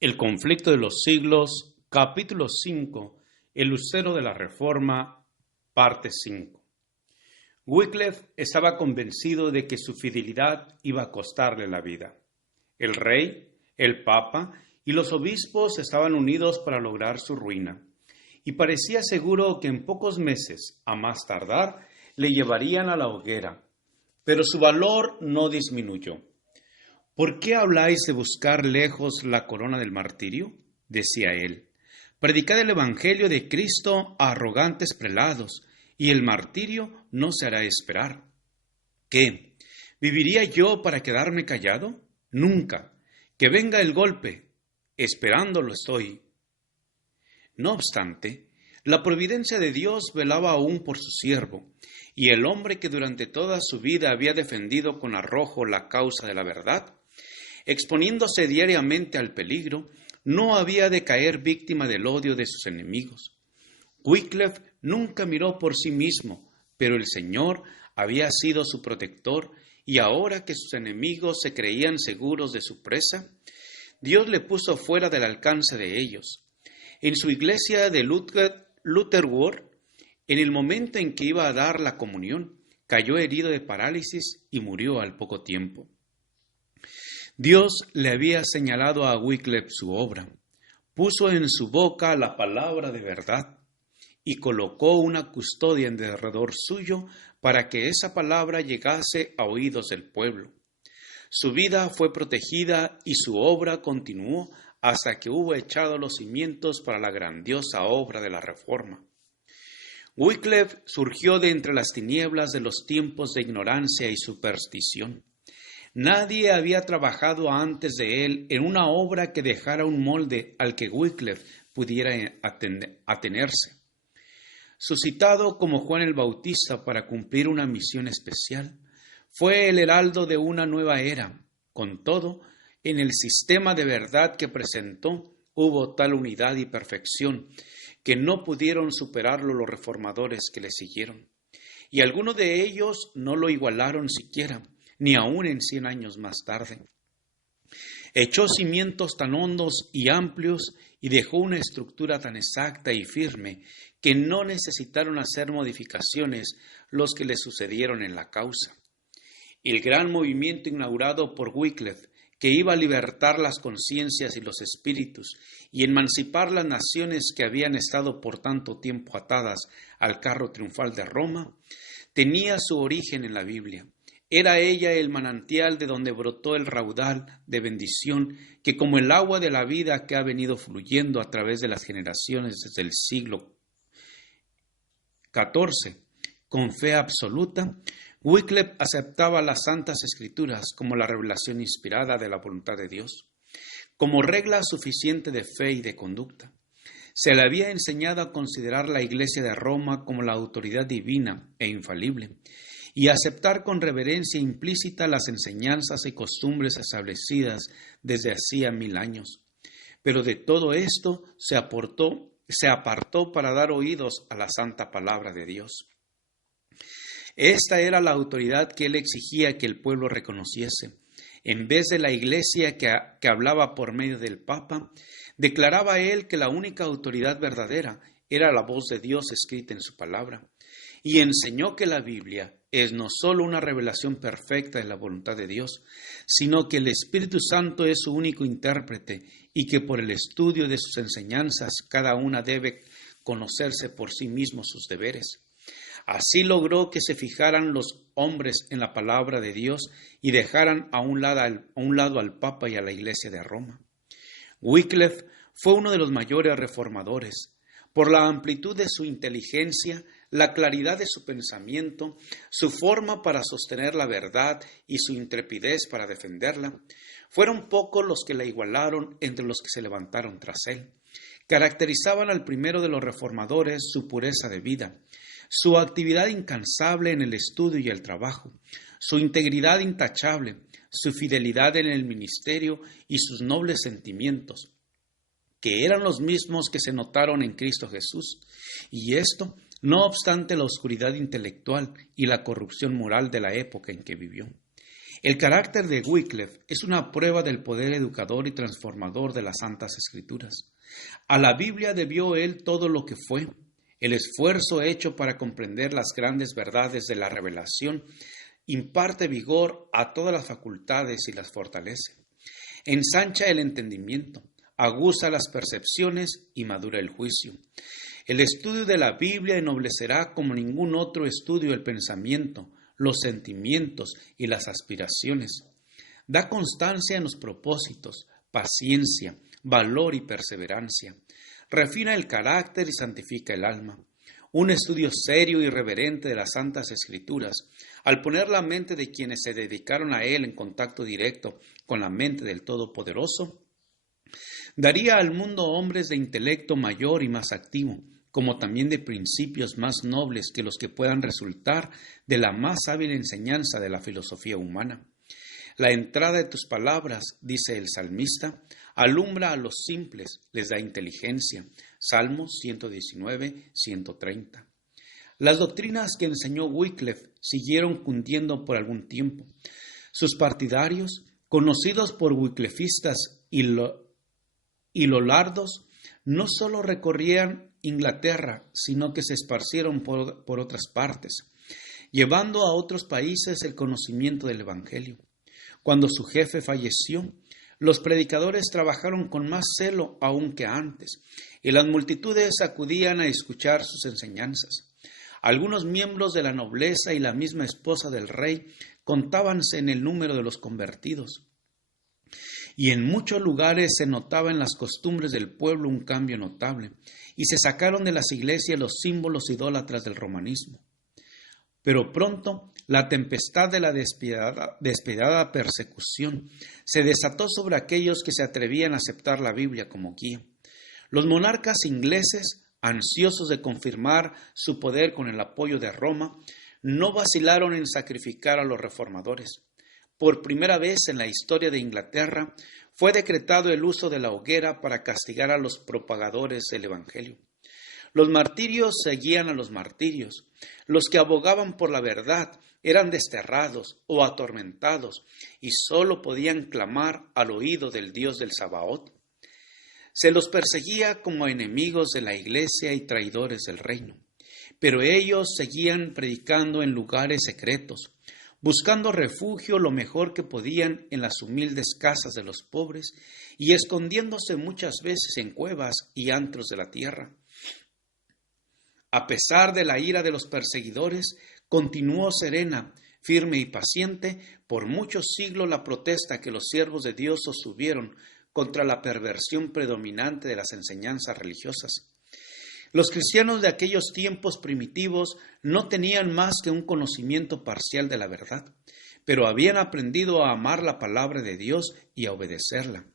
El conflicto de los siglos, capítulo 5, el lucero de la Reforma, parte 5. Wycliffe estaba convencido de que su fidelidad iba a costarle la vida. El rey, el papa y los obispos estaban unidos para lograr su ruina, y parecía seguro que en pocos meses, a más tardar, le llevarían a la hoguera. Pero su valor no disminuyó. ¿Por qué habláis de buscar lejos la corona del martirio? Decía él. Predicad el evangelio de Cristo a arrogantes prelados, y el martirio no se hará esperar. ¿Qué? ¿Viviría yo para quedarme callado? Nunca. Que venga el golpe. Esperándolo estoy. No obstante, la providencia de Dios velaba aún por su siervo, y el hombre que durante toda su vida había defendido con arrojo la causa de la verdad, exponiéndose diariamente al peligro, no había de caer víctima del odio de sus enemigos. Wycliffe nunca miró por sí mismo, pero el Señor había sido su protector, y ahora que sus enemigos se creían seguros de su presa, Dios le puso fuera del alcance de ellos. En su iglesia de Lutherworth, en el momento en que iba a dar la comunión, cayó herido de parálisis y murió al poco tiempo. Dios le había señalado a Wycliffe su obra, puso en su boca la palabra de verdad y colocó una custodia en derredor suyo para que esa palabra llegase a oídos del pueblo. Su vida fue protegida y su obra continuó hasta que hubo echado los cimientos para la grandiosa obra de la Reforma. Wycliffe surgió de entre las tinieblas de los tiempos de ignorancia y superstición. Nadie había trabajado antes de él en una obra que dejara un molde al que Wycliffe pudiera atenerse. Suscitado como Juan el Bautista para cumplir una misión especial, fue el heraldo de una nueva era. Con todo, en el sistema de verdad que presentó hubo tal unidad y perfección que no pudieron superarlo los reformadores que le siguieron, y algunos de ellos no lo igualaron siquiera, ni aun en 100 años más tarde. Echó cimientos tan hondos y amplios y dejó una estructura tan exacta y firme que no necesitaron hacer modificaciones los que le sucedieron en la causa. El gran movimiento inaugurado por Wycliffe, que iba a libertar las conciencias y los espíritus y emancipar las naciones que habían estado por tanto tiempo atadas al carro triunfal de Roma, tenía su origen en la Biblia. Era ella el manantial de donde brotó el raudal de bendición que, como el agua de la vida que ha venido fluyendo a través de las generaciones desde el siglo XIV, con fe absoluta, Wycliffe aceptaba las Santas Escrituras como la revelación inspirada de la voluntad de Dios, como regla suficiente de fe y de conducta. Se le había enseñado a considerar la Iglesia de Roma como la autoridad divina e infalible, y aceptar con reverencia implícita las enseñanzas y costumbres establecidas desde hacía 1000 años. Pero de todo esto se apartó para dar oídos a la santa palabra de Dios. Esta era la autoridad que él exigía que el pueblo reconociese. En vez de la Iglesia que hablaba por medio del Papa, declaraba él que la única autoridad verdadera era la voz de Dios escrita en su palabra, y enseñó que la Biblia es no solo una revelación perfecta de la voluntad de Dios, sino que el Espíritu Santo es su único intérprete y que por el estudio de sus enseñanzas cada una debe conocerse por sí mismo sus deberes. Así logró que se fijaran los hombres en la palabra de Dios y dejaran a un lado al Papa y a la Iglesia de Roma. Wycliffe fue uno de los mayores reformadores. Por la amplitud de su inteligencia, la claridad de su pensamiento, su forma para sostener la verdad y su intrepidez para defenderla, fueron pocos los que la igualaron entre los que se levantaron tras él. Caracterizaban al primero de los reformadores su pureza de vida, su actividad incansable en el estudio y el trabajo, su integridad intachable, su fidelidad en el ministerio y sus nobles sentimientos, que eran los mismos que se notaron en Cristo Jesús, y esto no obstante la oscuridad intelectual y la corrupción moral de la época en que vivió. El carácter de Wycliffe es una prueba del poder educador y transformador de las Santas Escrituras. A la Biblia debió él todo lo que fue. El esfuerzo hecho para comprender las grandes verdades de la revelación imparte vigor a todas las facultades y las fortalece. Ensancha el entendimiento, aguza las percepciones y madura el juicio. El estudio de la Biblia ennoblecerá como ningún otro estudio el pensamiento, los sentimientos y las aspiraciones. Da constancia en los propósitos, paciencia, valor y perseverancia. Refina el carácter y santifica el alma. Un estudio serio y reverente de las Santas Escrituras, al poner la mente de quienes se dedicaron a él en contacto directo con la mente del Todopoderoso, daría al mundo hombres de intelecto mayor y más activo, como también de principios más nobles que los que puedan resultar de la más hábil enseñanza de la filosofía humana. La entrada de tus palabras, dice el salmista, alumbra a los simples, les da inteligencia. Salmos 119, 130. Las doctrinas que enseñó Wycliffe siguieron cundiendo por algún tiempo. Sus partidarios, conocidos por wyclifistas y lollardos, no solo recorrían Inglaterra, sino que se esparcieron por otras partes, llevando a otros países el conocimiento del Evangelio. Cuando su jefe falleció, los predicadores trabajaron con más celo aún que antes, y las multitudes acudían a escuchar sus enseñanzas. Algunos miembros de la nobleza y la misma esposa del rey contábanse en el número de los convertidos. Y en muchos lugares se notaba en las costumbres del pueblo un cambio notable, y se sacaron de las iglesias los símbolos idólatras del romanismo. Pero pronto la tempestad de la despiadada persecución se desató sobre aquellos que se atrevían a aceptar la Biblia como guía. Los monarcas ingleses, ansiosos de confirmar su poder con el apoyo de Roma, no vacilaron en sacrificar a los reformadores. Por primera vez en la historia de Inglaterra fue decretado el uso de la hoguera para castigar a los propagadores del Evangelio. Los martirios seguían a los martirios. Los que abogaban por la verdad eran desterrados o atormentados y sólo podían clamar al oído del Dios del Sabaoth. Se los perseguía como enemigos de la iglesia y traidores del reino, pero ellos seguían predicando en lugares secretos, buscando refugio lo mejor que podían en las humildes casas de los pobres y escondiéndose muchas veces en cuevas y antros de la tierra. A pesar de la ira de los perseguidores, continuó serena, firme y paciente por muchos siglos la protesta que los siervos de Dios sostuvieron contra la perversión predominante de las enseñanzas religiosas. Los cristianos de aquellos tiempos primitivos no tenían más que un conocimiento parcial de la verdad, pero habían aprendido a amar la palabra de Dios y a obedecerla.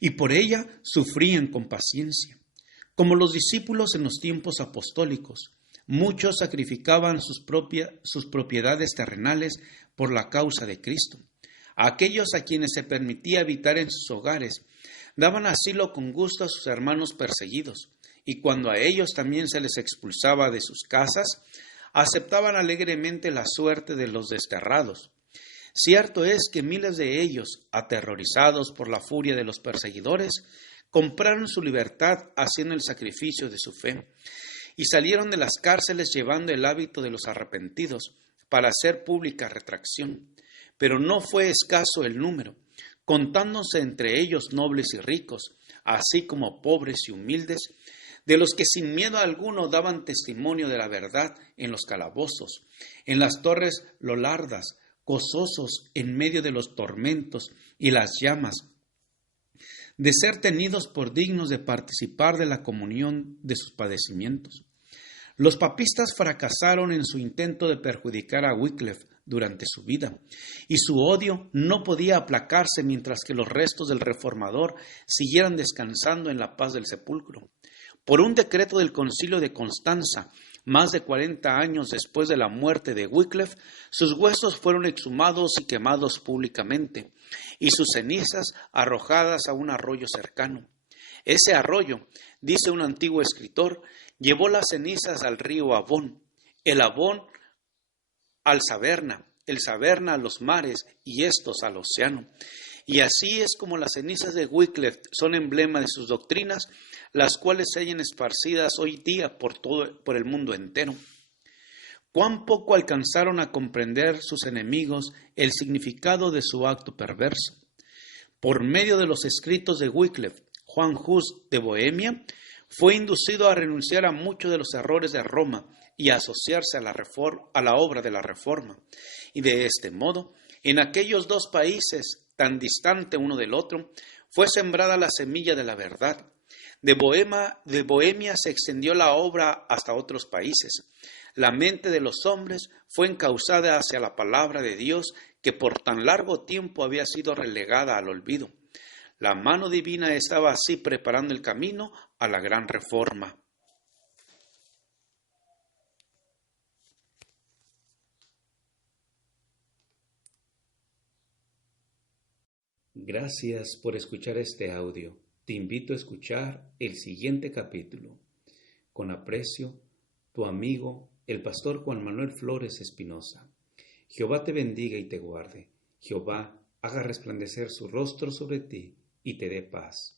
Y por ella sufrían con paciencia. Como los discípulos en los tiempos apostólicos, muchos sacrificaban sus propiedades terrenales por la causa de Cristo. A aquellos a quienes se permitía habitar en sus hogares, daban asilo con gusto a sus hermanos perseguidos, y cuando a ellos también se les expulsaba de sus casas, aceptaban alegremente la suerte de los desterrados. Cierto es que miles de ellos, aterrorizados por la furia de los perseguidores, compraron su libertad haciendo el sacrificio de su fe, y salieron de las cárceles llevando el hábito de los arrepentidos para hacer pública retracción. Pero no fue escaso el número, contándose entre ellos nobles y ricos, así como pobres y humildes, de los que sin miedo alguno daban testimonio de la verdad en los calabozos, en las torres lollardas, gozosos en medio de los tormentos y las llamas, de ser tenidos por dignos de participar de la comunión de sus padecimientos. Los papistas fracasaron en su intento de perjudicar a Wycliffe durante su vida, y su odio no podía aplacarse mientras que los restos del reformador siguieran descansando en la paz del sepulcro. Por un decreto del Concilio de Constanza, más de 40 años después de la muerte de Wycliffe, sus huesos fueron exhumados y quemados públicamente, y sus cenizas arrojadas a un arroyo cercano. Ese arroyo, dice un antiguo escritor, llevó las cenizas al río Avon, el Avon al Saberna, el Saberna a los mares y estos al océano. Y así es como las cenizas de Wycliffe son emblema de sus doctrinas, las cuales se hallan esparcidas hoy día por el mundo entero. Cuán poco alcanzaron a comprender sus enemigos el significado de su acto perverso. Por medio de los escritos de Wycliffe, Juan Hus de Bohemia fue inducido a renunciar a muchos de los errores de Roma y a asociarse a la obra de la Reforma. Y de este modo, en aquellos dos países tan distantes uno del otro, fue sembrada la semilla de la verdad. De Bohemia se extendió la obra hasta otros países. La mente de los hombres fue encauzada hacia la palabra de Dios que por tan largo tiempo había sido relegada al olvido. La mano divina estaba así preparando el camino a la gran reforma. Gracias por escuchar este audio. Te invito a escuchar el siguiente capítulo. Con aprecio, tu amigo, el pastor Juan Manuel Flores Espinosa. Jehová te bendiga y te guarde. Jehová haga resplandecer su rostro sobre ti y te dé paz.